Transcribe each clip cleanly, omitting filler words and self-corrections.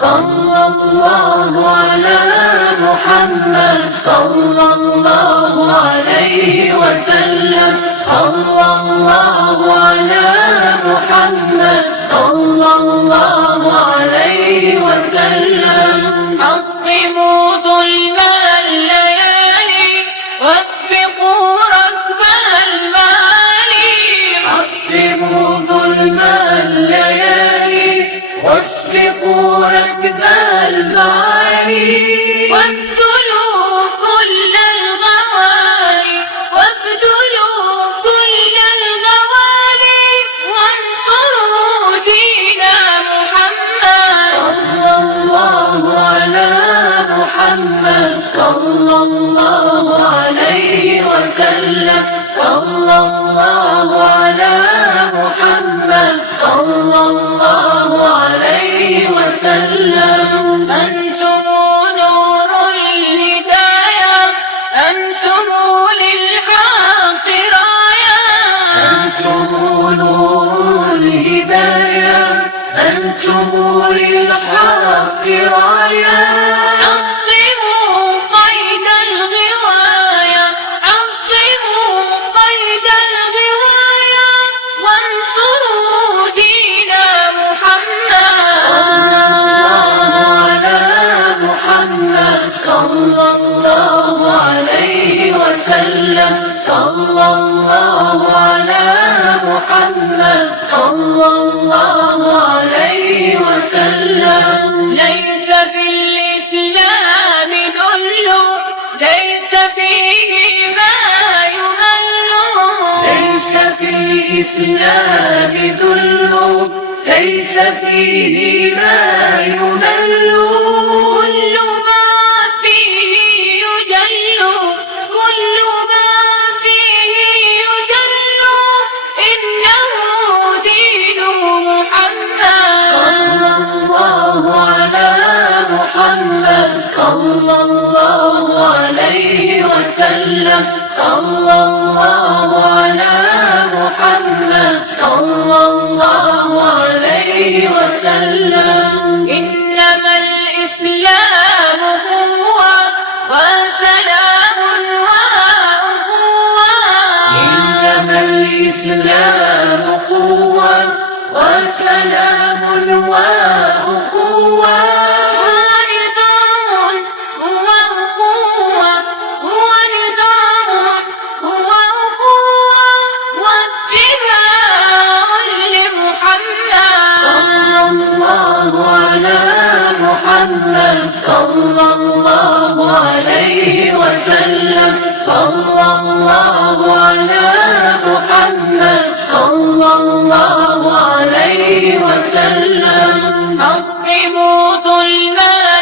صلى الله على محمد صلى الله عليه وسلم صلى الله على محمد صلى الله عليه وسلم حطموا ظلم الليالي واسبقوا ركب المعالي حطموا ظلم الليالي واسبقوا ركب المعالي وابذلوا كل الغوالي وابذلوا كل الغوالي وانصروا دين محمد صلى الله على محمد صلى الله عليه وسلم صلى الله على محمد صلى الله عليه وسلم أنتم نور الهداية أنتم للحق راية أنتم نور الهداية أنتم للحق راية عظموا قيد الغواية عظموا قيد الغواية وانصروا دين محمد صلى الله عليه وسلم صلى الله على محمد صلى الله عليه وسلم ليس في الإسلام ذل ليس فيه ما يهل ليس في الإسلام ذل ليس فيه ما يمل كل ما فيه يجل كل ما فيه يجل إنه دين محمد صلى الله على محمد صلى الله عليه وسلم صلى الله على محمد صلى الله عليه وسلم إنما الإسلام قوة وسلام وأخوة إنما الإسلام قوة وسلام وأخوة ونظام وأخوة ونظام وأخوة واتباع لمحمد صلى الله على محمد صلى الله عليه وسلم صلى الله على محمد صلى الله عليه وسلم حطموا ظلم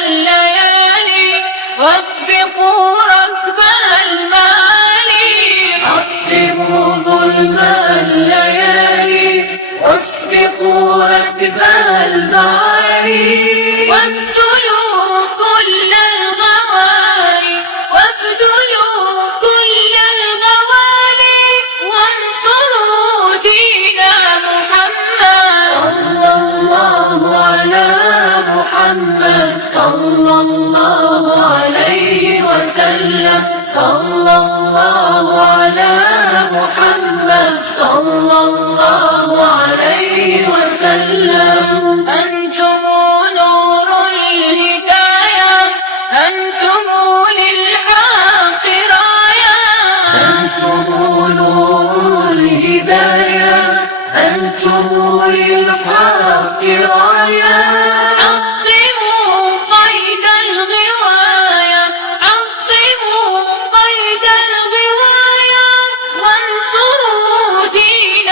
الليالي واسبقوا ركب المعالي حطموا ظلم الليالي واسبقوا ركب المعالي وابذلوا كل الغوالي وابذلوا كل الغوالي وانصروا دين محمد صلى الله على محمد صلى الله عليه وسلم صلى الله على محمد صلى الله عليه وسلم أنتم نور الهداية أنتم للحق راية أنتم نور الهداية أنتم للحق راية عظموا قيد الغواية عظموا قيد الغواية وانصروا دين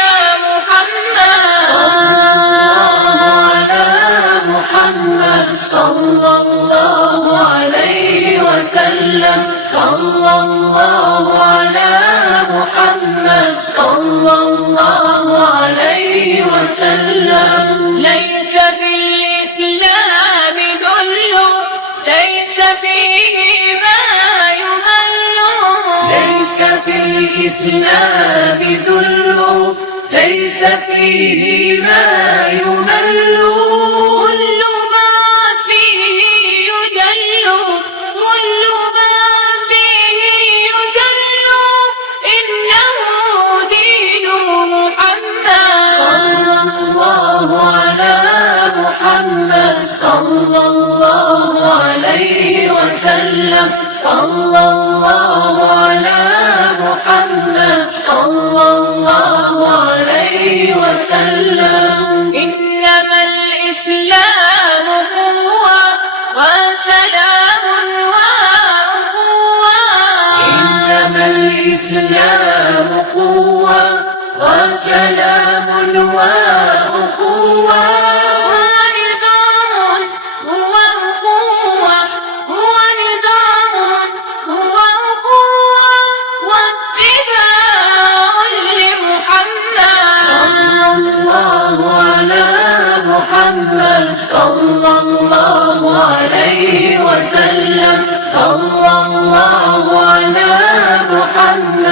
محمد صلى الله عليه وسلم صلى الله على محمد صلى الله عليه وسلم ليس في الإسلام ذل ليس فيه ما يهل ليس في الإسلام ذل ليس فيه ما يمل كل ما فيه وسلم صلى الله على محمد صلى الله عليه وسلم. إنما الإسلام قوة وسلام وأخوة، إنما الإسلام قوة وسلام وأخوة، ونظام هو أخوة، هو نظام هو أخوة، واتباع لمحمد صلى الله على محمد صلى الله عليه وسلم صلى الله على محمد